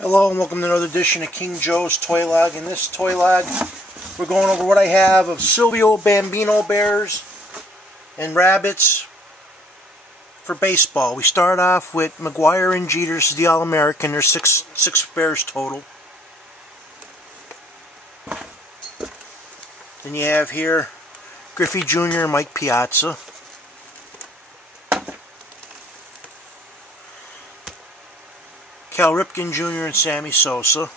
Hello and welcome to another edition of King Joe's Toy Log. In this toy log, we're going over what I have of Silvio Bambino bears and rabbits for baseball. We start off with McGuire and Jeter. This is the All-American. There's six bears total. Then you have here Griffey Jr. and Mike Piazza. Cal Ripken Jr. and Sammy Sosa.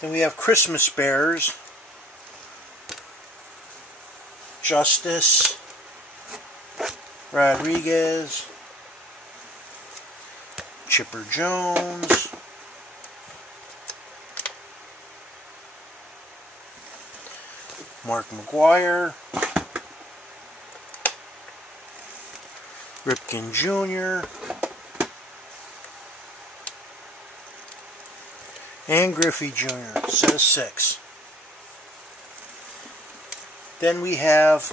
Then we have Christmas bears. Justice, Rodriguez, Chipper Jones, Mark McGuire, Ripken Jr., and Griffey Jr. Set of 6. Then we have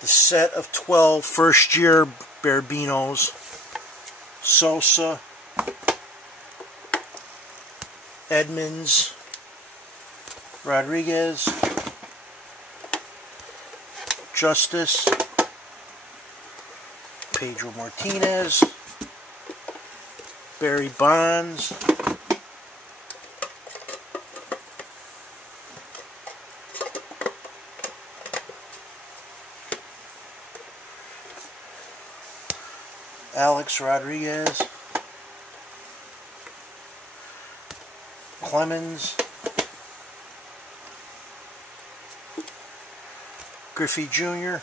the set of 12 first-year Beanies. Sosa, Edmonds, Rodriguez, Justice, Pedro Martinez, Barry Bonds, Alex Rodriguez, Clemens, Griffey Jr.,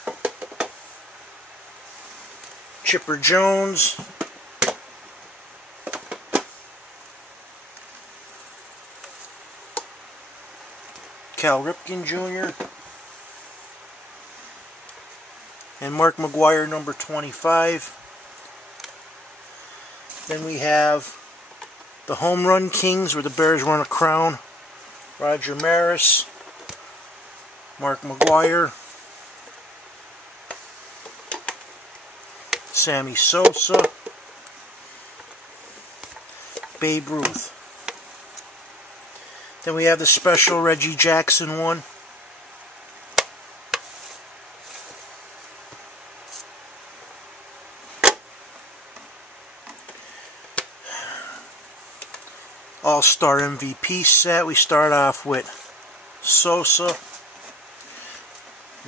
Chipper Jones, Cal Ripken Jr., and Mark McGuire number 25. Then we have the Home Run Kings, where the Bears run a crown. Roger Maris, Mark McGuire, Sammy Sosa, Babe Ruth. Then we have the special Reggie Jackson one. All-Star MVP set. We start off with Sosa.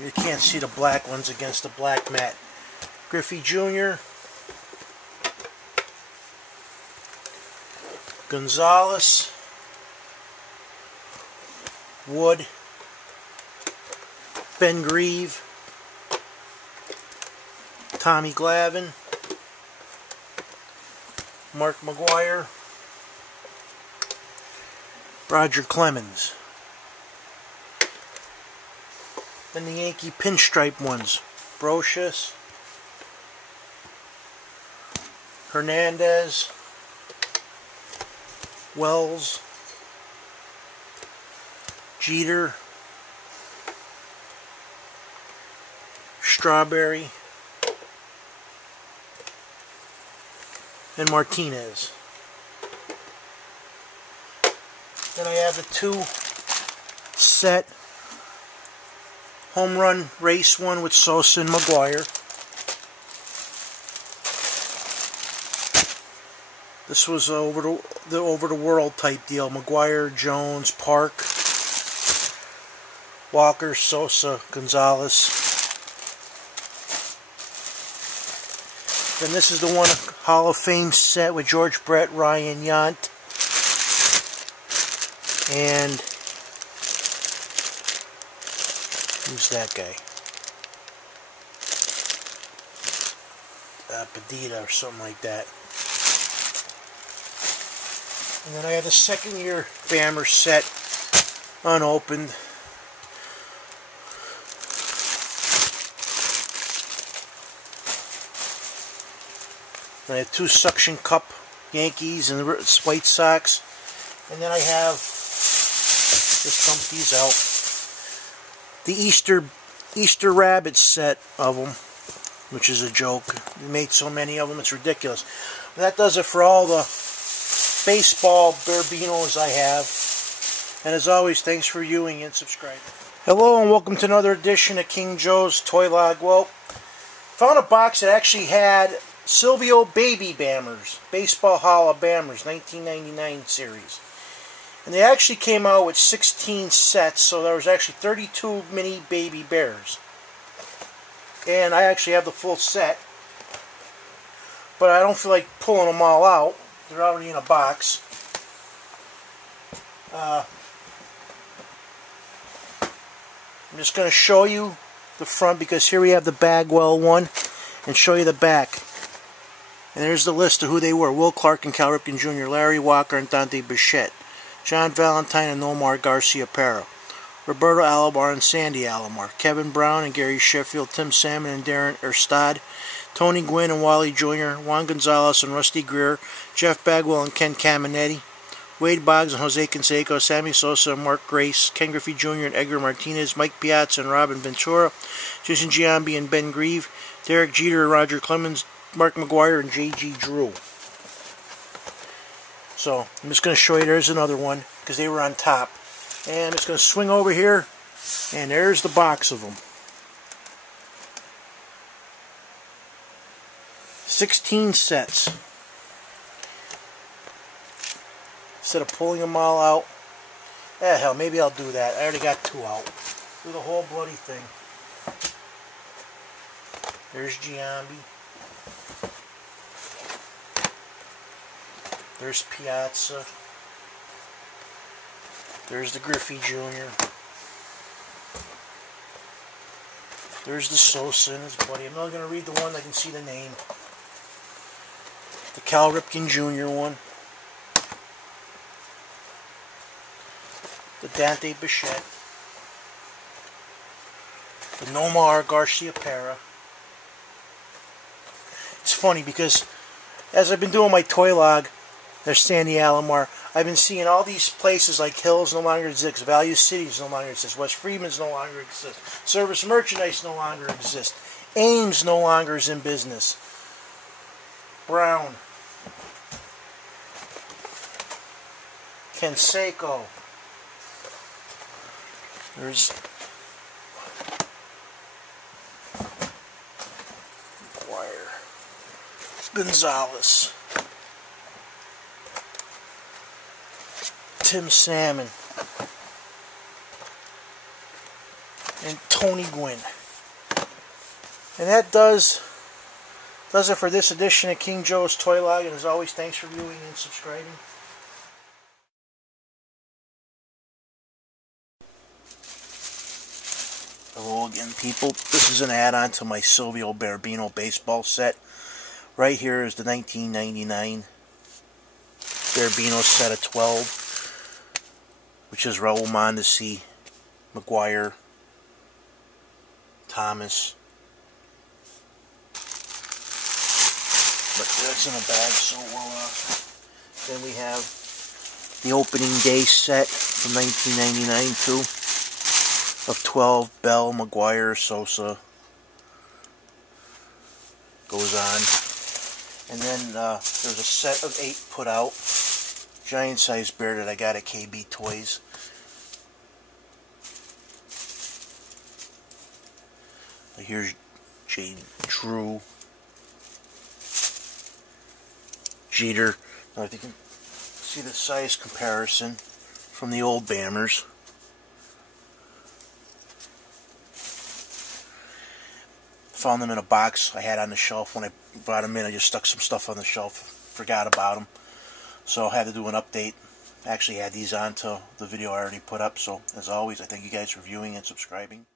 You can't see the black ones against the black mat. Griffey Jr., Gonzalez, Wood, Ben Grieve, Tommy Glavine, Mark McGuire, Roger Clemens. Then the Yankee pinstripe ones. Brocious, Hernandez, Wells, Jeter, Strawberry, and Martinez. Then I have the 2 set home run race one with Sosa and McGuire. This was over the world type deal. McGuire, Jones, Park, Walker, Sosa, Gonzalez. Then this is the one Hall of Fame set with George Brett, Ryan Yount, and who's that guy? Padilla or something like that. And then I have the second-year Bammer set unopened. I have 2 suction cup Yankees and the White Sox. And then I have, just dump these out, the Easter Rabbit set of them. which is a joke. We made so many of them, it's ridiculous. But that does it for all the baseball Beanies I have. And as always, thanks for viewing and subscribing. Hello and welcome to another edition of King Joe's Toy Log. Well, found a box that actually had Silvio Baby Bammers, Baseball Hall of Bammers, 1999 series. And they actually came out with 16 sets, so there was actually 32 mini baby bears. And I actually have the full set, but I don't feel like pulling them all out. They're already in a box. I'm just going to show you the front because here we have the Bagwell one and show you the back. And there's the list of who they were. Will Clark and Cal Ripken Jr., Larry Walker and Dante Bichette, John Valentine and Nomar Garcia-Parra, Roberto Alomar and Sandy Alomar, Kevin Brown and Gary Sheffield, Tim Salmon and Darren Erstad, Tony Gwynn and Wally Jr., Juan Gonzalez and Rusty Greer, Jeff Bagwell and Ken Caminetti, Wade Boggs and Jose Canseco, Sammy Sosa and Mark Grace, Ken Griffey Jr. and Edgar Martinez, Mike Piazza and Robin Ventura, Jason Giambi and Ben Grieve, Derek Jeter and Roger Clemens, Mark McGuire and J.G. Drew. So, I'm just going to show you, there's another one, because they were on top. And I'm just going to swing over here, and there's the box of them. 16 sets. Instead of pulling them all out, hell, maybe I'll do that. I already got 2 out. Do the whole bloody thing. There's Giambi. There's Piazza. There's the Griffey Jr. There's the Sosa and his buddy. I'm not going to read the one, I can see the name. The Cal Ripken Jr. one. The Dante Bichette, the Nomar Garcia-Parra. It's funny because as I've been doing my toy log, there's Sandy Alomar. I've been seeing all these places like Hills no longer exists, Value Cities no longer exists, West Freeman's no longer exists, Service Merchandise no longer exists, Ames no longer is in business, Brown, Canseco. There's McGuire. There's Gonzalez. Tim Salmon. And Tony Gwynn. And that does it for this edition of King Joe's Toy Log. And as always, thanks for viewing and subscribing. Hello again, people. This is an add-on to my Silvio Barbino baseball set. Right here is the 1999 Barbino set of 12, which is Raul Mondesi, McGuire, Thomas. But that's in a bag, so then we have the opening day set from 1999 too. Of 12, Bell, McGuire, Sosa, goes on. And then there's a set of 8 put out, giant size bear that I got at KB Toys. Here's J. Drew, Jeter. Now if you can see the size comparison from the old Bammers. Found them in a box I had on the shelf. When I brought them in, I just stuck some stuff on the shelf, forgot about them, so I had to do an update. I actually had these on to the video I already put up. So as always, I thank you guys for viewing and subscribing.